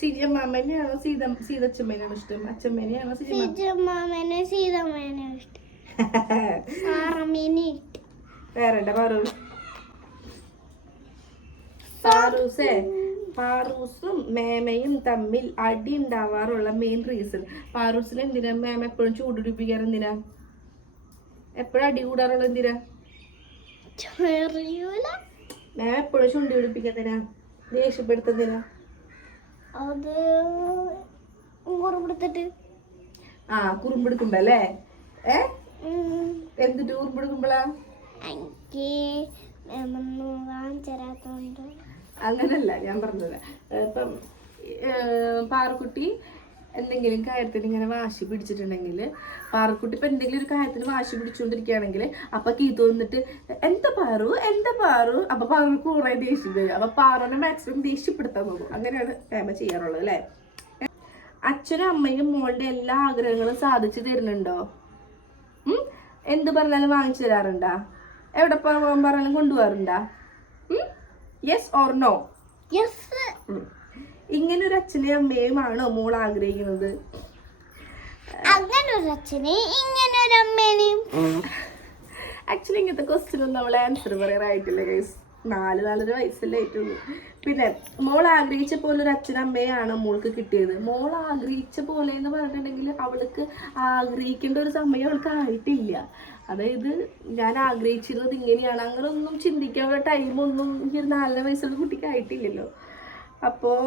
സിജമ്മാമനെയാണോ സീതച്ചമ്മേനാണോ ഇഷ്ടം? അച്ഛമ്മേനെയാണോ വേറെ പാറു? പാറൂസും മേമയും തമ്മിൽ അടി ഉണ്ടാവാറുള്ള മെയിൻ റീസൺ. പാറൂസിന് എന്തിനാ മേമ എപ്പോഴും ചൂടുപിടിപ്പിക്കാറ്? എന്തിനാ എപ്പോഴും അടി കൂടാറുള്ള? എന്തിനാ മേമ എപ്പോഴും ചുണ്ടി പിടിപ്പിക്കുന്നതിനാ? ദേഷ്യപ്പെടുത്തുന്നതിനാ? കുറുമ്പെടുക്കുമ്പോ അല്ലേ? എന്തിട്ട് കുറുമ്പെടുക്കുമ്പോളാ? അങ്ങനല്ല ഞാൻ പറഞ്ഞത്. ഇപ്പം പാറുക്കുട്ടി എന്തെങ്കിലും കാര്യത്തിന് ഇങ്ങനെ വാശി പിടിച്ചിട്ടുണ്ടെങ്കിൽ, പാറുക്കുട്ടി ഇപ്പം എന്തെങ്കിലും ഒരു കാര്യത്തിന് വാശി പിടിച്ചുകൊണ്ടിരിക്കുകയാണെങ്കിൽ അപ്പം കീത്തു വന്നിട്ട് എന്താ പാറു അപ്പം പാറു കുറേ ദേഷ്യം വരും. അപ്പം പാറുവിനെ മാക്സിമം ദേഷ്യപ്പെടുത്താൻ നോക്കും. അങ്ങനെയാണ് ഫേമ ചെയ്യാറുള്ളത് അല്ലേ. അച്ഛനും അമ്മയും മോളുടെ എല്ലാ ആഗ്രഹങ്ങളും സാധിച്ചു തരുന്നുണ്ടോ? എന്ത് പറഞ്ഞാലും വാങ്ങിച്ചു തരാറുണ്ടാ? എവിടെ പോകാൻ പറഞ്ഞാലും കൊണ്ടുപോകാറുണ്ടാ? Yes or no? യെസ്. ഇങ്ങനെ ഒരു അച്ഛനെയും അമ്മയും ആണോ മോൾ ആഗ്രഹിക്കുന്നത്? അങ്ങനെ ഒരു അച്ഛനെ ഇങ്ങനെ ഒരു അമ്മേനെയും. ആക്ച്വലി ഇങ്ങനത്തെ ക്വസ്റ്റ്യൻ ഒന്നും നമ്മൾ ആൻസർ പറയാറായിട്ടില്ല ഗൈസ്. 4-4.5 വയസ്സല്ലേ ആയിട്ടുള്ളൂ. പിന്നെ മോൾ ആഗ്രഹിച്ച പോലെ ഒരു അച്ഛനമ്മയാണ് മോൾക്ക് കിട്ടിയത്. മോൾ ആഗ്രഹിച്ച പോലെ എന്ന് പറഞ്ഞിട്ടുണ്ടെങ്കിൽ അവൾക്ക് ആഗ്രഹിക്കേണ്ട ഒരു സമയം അവൾക്ക് ആയിട്ടില്ല. അതായത് ഞാൻ ആഗ്രഹിച്ചിരുന്നത് ഇങ്ങനെയാണ്, അങ്ങനെ ഒന്നും ചിന്തിക്കാനുള്ള ടൈമൊന്നും ഈ ഒരു 4 വയസ്സുള്ള കുട്ടിക്ക് ആയിട്ടില്ലല്ലോ. അപ്പോൾ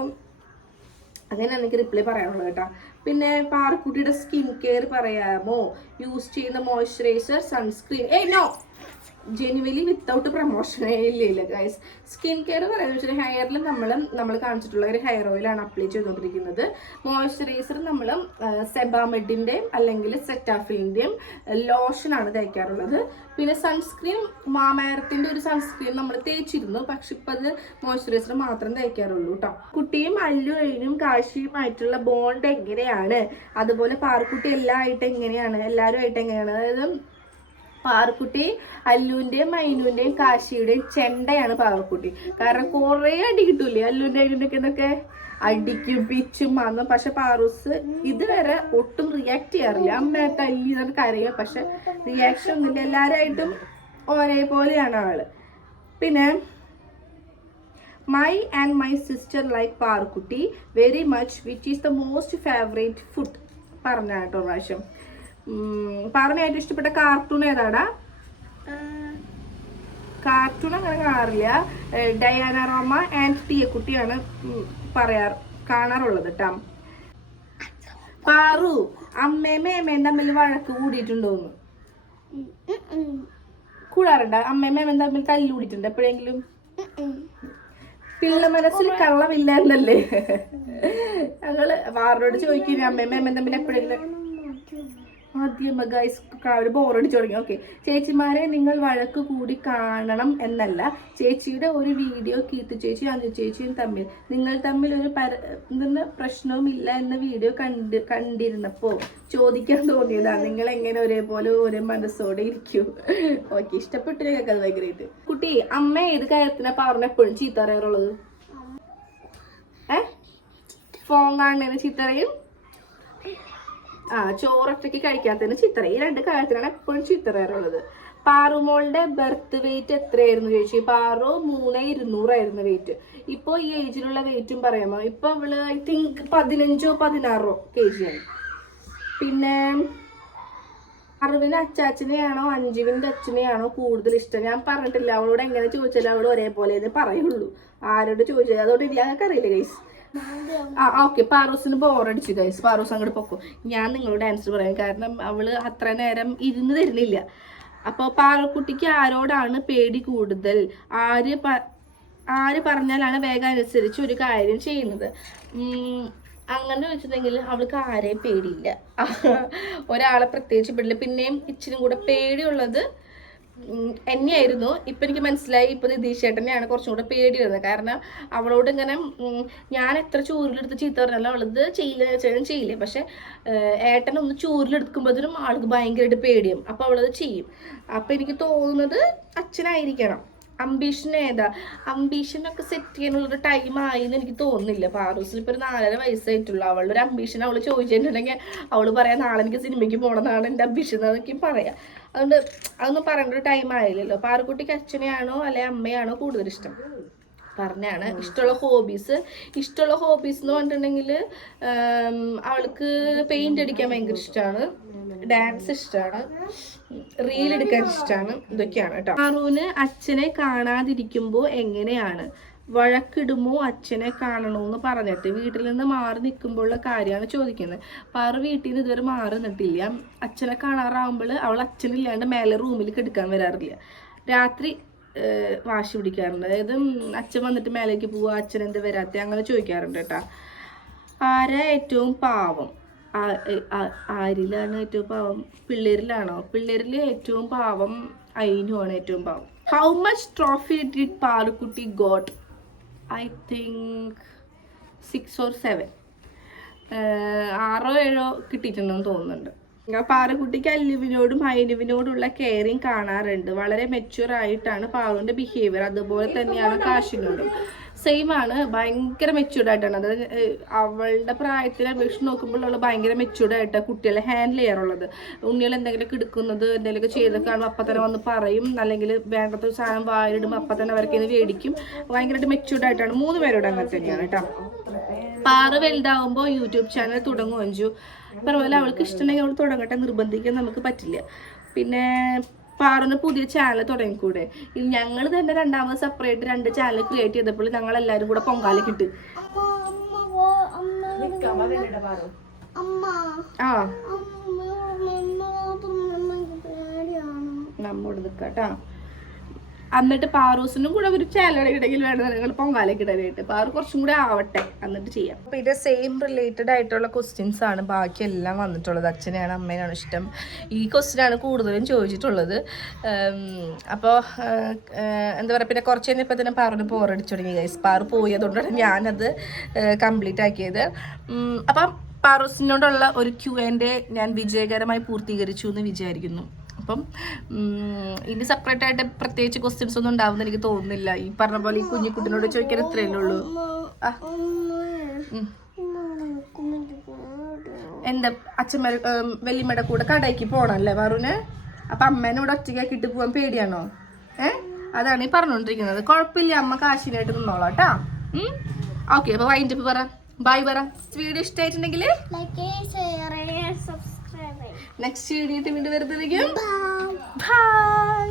അങ്ങനെയാണ് എനിക്ക് റിപ്ലൈ പറയാനുള്ളത് കേട്ടോ. പിന്നെ പാറക്കുട്ടിയുടെ സ്കിൻ കെയർ പറയാമോ? യൂസ് ചെയ്യുന്ന മോയ്സ്ചറൈസർ, സൺസ്ക്രീൻ. നോ, ജെനുവലി വിത്തൗട്ട് പ്രൊമോഷനേ ഇല്ല ഗൈസ്. സ്കിൻ കെയർ പറയുന്നത് വെച്ചാൽ ഹെയറിൽ നമ്മൾ കാണിച്ചിട്ടുള്ള ഒരു ഹെയർ ഓയിലാണ് അപ്ലൈ ചെയ്തുകൊണ്ടിരിക്കുന്നത്. മോയ്സ്ചറൈസർ നമ്മൾ സെബാമെഡിൻ്റെയും അല്ലെങ്കിൽ സെറ്റാഫിലിൻ്റെയും ലോഷനാണ് തേക്കാറുള്ളത്. പിന്നെ സൺസ്ക്രീൻ മാമയത്തിൻ്റെ ഒരു സൺസ്ക്രീൻ നമ്മൾ തേച്ചിരുന്നു, പക്ഷെ ഇപ്പം അത് മോയ്സ്ചറൈസർ മാത്രം തേക്കാറുള്ളൂ കേട്ടോ. കുട്ടിയും അല്ലുവഴിനും കാശിയുമായിട്ടുള്ള ബോണ്ട് എങ്ങനെയാണ്? അതുപോലെ പാറക്കുട്ടി എല്ലാവരുമായിട്ട് എങ്ങനെയാണ്? അതായത് പാറക്കുട്ടി അല്ലുവിൻ്റെയും മൈനുവിൻ്റെയും കാശിയുടെയും ചെണ്ടയാണ് പാറക്കുട്ടി. കാരണം കുറേ അടി കിട്ടൂലേ അല്ലുവിൻ്റെ അല്ലുവിൻ്റെ എന്നൊക്കെ അടിക്കും പിച്ചും വന്നു. പക്ഷെ പാറൂസ് ഇതുവരെ ഒട്ടും റിയാക്ട് ചെയ്യാറില്ല. അമ്മ തല്ലി എന്നൊക്കെ കരയും, പക്ഷെ റിയാക്ഷൻ ഒന്നുമില്ല. എല്ലാവരുമായിട്ടും ഒരേപോലെയാണ് ആള്. പിന്നെ my and my sister like പാറക്കുട്ടി very much which is the most favourite food പറഞ്ഞാട്ടോ പ്രാവശ്യം. പാറിന് ഏറ്റവും ഇഷ്ടപ്പെട്ട കാർട്ടൂൺ ഏതാടാ? കാർട്ടൂൺ അങ്ങനെ കാണാറില്ല. ഡയാന റോമ ആൻഡ് തീയക്കുട്ടിയാണ് കാണാറുള്ളത് കേട്ടോ. പാറു അമ്മയും മേമയും തമ്മിൽ വഴക്ക് കൂടിയിട്ടുണ്ടോന്ന്? കൂടാറുണ്ടോ? അമ്മയും മേമയും തമ്മിൽ തല്ലുകൂടിയിട്ടുണ്ട് എപ്പോഴെങ്കിലും? പിള്ള മനസ്സിൽ കള്ളമില്ല എന്നല്ലേ ഞങ്ങള് പാറിനോട് ചോദിക്കും അമ്മയും മേമയും തമ്മിൽ എപ്പോഴെങ്കിലും ആദ്യം ഗൈസ് ഒരു ബോറടിച്ചു തുടങ്ങി. ഓക്കെ, ചേച്ചിമാരെ നിങ്ങൾ വഴക്ക് കൂടി കാണണം എന്നല്ല, ചേച്ചിയുടെ ഒരു വീഡിയോ കീർത്തി ചേച്ചി അഞ്ചു ചേച്ചിയും നിങ്ങൾ തമ്മിൽ ഒരു പ്രശ്നവും ഇല്ല എന്ന വീഡിയോ കണ്ടിരുന്നപ്പോൾ ചോദിക്കാൻ തോന്നിയതാണ്. നിങ്ങൾ എങ്ങനെ ഒരേപോലെ ഒരേ മനസ്സോടെ ഇരിക്കൂ? ഓക്കെ, ഇഷ്ടപ്പെട്ടു കേൾക്കാതെ ഭയങ്കരമായിട്ട്. കുട്ടി അമ്മ ഏത് കാര്യത്തിനാ പറഞ്ഞ എപ്പോഴും ചീത്ത പറയാറുള്ളത്? ഫോൺ കാണുന്നതിന് ചീത്തറയും, ചോറൊറ്റയ്ക്ക് കഴിക്കാത്തതിന് ചിത്ര. ഈ 2 കാര്യത്തിനാണ് എപ്പോഴും ചിത്ര പറയാറുള്ളത്. പാറുമോളുടെ ബർത്ത് വെയിറ്റ് എത്രയായിരുന്നു ചോദിച്ചു. പാറു 3200 ആയിരുന്നു വെയിറ്റ്. ഇപ്പോൾ ഈ ഏജിലുള്ള വെയിറ്റും പറയാമോ? ഇപ്പൊ അവള് ഐ തിങ്ക് 15-16 kg ആണ്. പിന്നെ അറിവിന് അച്ചാച്ചനെയാണോ അഞ്ജുവിന്റെ അച്ഛനെയാണോ കൂടുതൽ ഇഷ്ടം? ഞാൻ പറഞ്ഞിട്ടില്ല. അവളോട് എങ്ങനെ ചോദിച്ചാലും അവൾ ഒരേപോലെ പറയുള്ളൂ. ആരോട് ചോദിച്ചാൽ അതോട് ഞങ്ങൾക്ക് അറിയില്ല ഗൈസ്. ഓക്കെ, പാറൂസിന് ബോറടിച്ചു ഗൈസ്. പാറൂസ് അങ്ങോട്ട് പൊക്കും. ഞാൻ നിങ്ങളോട് ആൻസർ പറയാം, കാരണം അവള് അത്ര നേരം ഇരുന്ന് തരുന്നില്ല. അപ്പോൾ പാറക്കുട്ടിക്ക് ആരോടാണ് പേടി കൂടുതൽ? ആര് പറഞ്ഞാലാണ് വേഗം അനുസരിച്ച് ഒരു കാര്യം ചെയ്യുന്നത്? അങ്ങനെ വെച്ചിട്ടുണ്ടെങ്കിൽ അവൾക്ക് ആരെയും പേടിയില്ല, ഒരാളെ പ്രത്യേകിച്ച് പേടില്ല. പിന്നെയും ഇച്ചിരി കൂടെ പേടിയുള്ളത് എന്നെയായിരുന്നു. ഇപ്പം എനിക്ക് മനസ്സിലായി, ഇപ്പം നിതീഷ് ചേട്ടനെയാണ് കുറച്ചും കൂടെ പേടി വരുന്നത്. കാരണം അവളോട് ഇങ്ങനെ ഞാൻ എത്ര ചൂരിലെടുത്ത് ചീത്ത പറഞ്ഞാലും അവളത് ചെയ്യില്ല. പക്ഷെ ഏട്ടൻ ഒന്ന് ചൂരിലെടുക്കുമ്പോഴത്തേനും ആൾക്ക് ഭയങ്കരമായിട്ട് പേടിയും. അപ്പോൾ അവളത് ചെയ്യും. അപ്പം എനിക്ക് തോന്നുന്നത് അച്ഛനായിരിക്കണം. അംബീഷൻ ഏതാ? അംബീഷനൊക്കെ സെറ്റ് ചെയ്യാനുള്ളൊരു ടൈം ആയിന്ന് എനിക്ക് തോന്നുന്നില്ല. പാറൂസിൽ ഇപ്പോൾ ഒരു 4.5 വയസ്സായിട്ടുള്ളൂ. അവളുടെ ഒരു അംബീഷൻ അവൾ ചോദിച്ചിട്ടുണ്ടെങ്കിൽ അവൾ പറയാം നാളെ എനിക്ക് സിനിമയ്ക്ക് പോകണമെന്നാണ് എൻ്റെ അംബീഷൻ എന്നൊക്കെ പറയാം. അതുകൊണ്ട് അതൊന്നും പറയേണ്ട ഒരു ടൈം ആയില്ലല്ലോ. പാറക്കുട്ടിക്ക് അച്ഛനെയാണോ അല്ലെ അമ്മയാണോ കൂടുതൽ ഇഷ്ടം പറഞ്ഞാണ്. ഇഷ്ടമുള്ള ഹോബീസ് എന്ന് പറഞ്ഞിട്ടുണ്ടെങ്കിൽ അവൾക്ക് പെയിന്റ് അടിക്കാൻ ഭയങ്കര ഇഷ്ടമാണ്, ഡാൻസ് ഇഷ്ടമാണ്, റീൽ എടുക്കാൻ ഇഷ്ടമാണ്. ഇതൊക്കെയാണ് കേട്ടോ. പാറുവിന് അച്ഛനെ കാണാതിരിക്കുമ്പോൾ എങ്ങനെയാണ്? വഴക്കിടുമോ അച്ഛനെ കാണണമെന്ന് പറഞ്ഞിട്ട്? വീട്ടിൽ നിന്ന് മാറി നിൽക്കുമ്പോഴുള്ള കാര്യമാണ് ചോദിക്കുന്നത്. പാറു വീട്ടിൽ നിന്ന് ഇതുവരെ മാറി നിന്നിട്ടില്ല. അച്ഛനെ കാണാറാകുമ്പോൾ അവൾ അച്ഛനില്ലാണ്ട് മേലെ റൂമിൽ കിടക്കാൻ വരാറില്ല. രാത്രി വാശി പിടിക്കാറുണ്ട്. അതായത് അച്ഛൻ വന്നിട്ട് മേലേക്ക് പോവുക, അച്ഛൻ എന്ത് വരാത്ത അങ്ങനെ ചോദിക്കാറുണ്ട് കേട്ടോ. ആരാ ഏറ്റവും പാവം? ആരിലാണ് ഏറ്റവും പാവം? പിള്ളേരിലാണോ? പിള്ളേരിൽ ഏറ്റവും പാവം അയിനുമാണ് ഏറ്റവും പാവം. How much trophy did Parukutty got? I think 6 or 7. 6 or 7 കിട്ടിയിട്ടുണ്ടെന്ന് തോന്നുന്നുണ്ട്. പാറുക്കുട്ടിക്ക് അല്ലുവിനോടും അയിനുവിനോടുള്ള കെയറിങ് കാണാറുണ്ട്. വളരെ മെച്യൂർ ആയിട്ടാണ് പാറുവിൻ്റെ ബിഹേവിയർ. അതുപോലെ തന്നെയാണ് കാശിനോടും സെയിം ആണ്. ഭയങ്കര മെച്യൂർഡ് ആയിട്ടാണ്. അതായത് അവളുടെ പ്രായത്തിൽ അപേക്ഷിച്ച് നോക്കുമ്പോൾ അവൾ ഭയങ്കര മെച്യൂർഡ് ആയിട്ടാണ് കുട്ടികളെ ഹാൻഡിൽ ചെയ്യാറുള്ളത്. ഉണ്ണികൾ എന്തെങ്കിലുമൊക്കെ എടുക്കുന്നത് എന്തെങ്കിലുമൊക്കെ ചെയ്ത് കാണുമ്പോൾ അപ്പം തന്നെ വന്ന് പറയും, അല്ലെങ്കിൽ വേണ്ടത്തെ ഒരു സാധനം വായിലിടുമ്പോൾ അപ്പം തന്നെ അവർക്ക് ഇത് മേടിക്കും. ഭയങ്കരമായിട്ട് മെച്യൂർഡ് ആയിട്ടാണ്. 3 പേരോട് അങ്ങനെ തന്നെയാണ് കേട്ടോ. പാറു വലുതാവുമ്പോൾ യൂട്യൂബ് ചാനൽ തുടങ്ങും അഞ്ചു പറഞ്ഞ അവൾക്ക് ഇഷ്ടമുണ്ടെങ്കിൽ അവൾ തുടങ്ങട്ടെ, നിർബന്ധിക്കാൻ നമുക്ക് പറ്റില്ല. പിന്നെ പാറുവിന് പുതിയ ചാനൽ തുടങ്ങിക്കൂടെ? ഞങ്ങൾ തന്നെ രണ്ടാമത് സെപ്പറേറ്റ് 2 ചാനൽ ക്രിയേറ്റ് ചെയ്തപ്പോൾ ഞങ്ങൾ എല്ലാവരും കൂടെ പൊങ്കാല കിട്ടും. നമ്മോട് നിൽക്കാട്ടാ. എന്നിട്ട് പാറൂസിനും കൂടെ ഒരു ചാനലിടയിൽ വേണം നിങ്ങൾ പൊങ്കാലയ്ക്ക് ഇടാനായിട്ട്. പാറു കുറച്ചും കൂടെ ആവട്ടെ, എന്നിട്ട് ചെയ്യാം. അപ്പോൾ ഇത് സെയിം റിലേറ്റഡ് ആയിട്ടുള്ള ക്വസ്റ്റ്യൻസ് ആണ് ബാക്കിയെല്ലാം വന്നിട്ടുള്ളത്. അച്ഛനെയാണ് അമ്മേനാണ് ഇഷ്ടം? ഈ ക്വസ്റ്റ്യനാണ് കൂടുതലും ചോദിച്ചിട്ടുള്ളത്. അപ്പോൾ എന്താ പറയുക, പിന്നെ കുറച്ച് കഴിഞ്ഞപ്പോൾ തന്നെ പാറുവിന് ബോറടിച്ചു തുടങ്ങി ഗൈസ്. പാറു പോയി, അതുകൊണ്ടാണ് ഞാനത് കംപ്ലീറ്റ് ആക്കിയത്. അപ്പം പാറൂസിനോടുള്ള ഒരു Q&A ഞാൻ വിജയകരമായി പൂർത്തീകരിച്ചു എന്ന് വിചാരിക്കുന്നു. അപ്പം ഇനി സെപ്പറേറ്റ് ആയിട്ട് പ്രത്യേകിച്ച് ക്വസ്റ്റ്യൻസ് ഒന്നും ഉണ്ടാവുമെന്ന് എനിക്ക് തോന്നുന്നില്ല. ഈ പറഞ്ഞ പോലെ ഈ കുഞ്ഞിക്കുട്ടിനോട് ചോദിക്കാൻ ഇത്രയല്ലേ ഉള്ളൂ. എന്താ അച്ഛന്മാർ വലിയമ്മയുടെ കൂടെ കടയ്ക്ക് പോകണമല്ലേ പാറുവിന്? അപ്പം അമ്മേനെ ഇവിടെ ഒറ്റയ്ക്കാക്കിയിട്ട് പോകാൻ പേടിയാണോ? അതാണ് ഈ പറഞ്ഞുകൊണ്ടിരിക്കുന്നത്. കുഴപ്പമില്ല, അമ്മ കാശിനായിട്ട് നിന്നോളാം കേട്ടോ. ഓക്കെ, അപ്പോൾ വൈൻഡപ്പ് പറ, ബൈ പറ. വീഡിയോ ഇഷ്ടമായിട്ടുണ്ടെങ്കിൽ നെക്സ്റ്റ് വീഡിയോ വീണ്ടും വരുന്നതായിരിക്കും. ബൈ.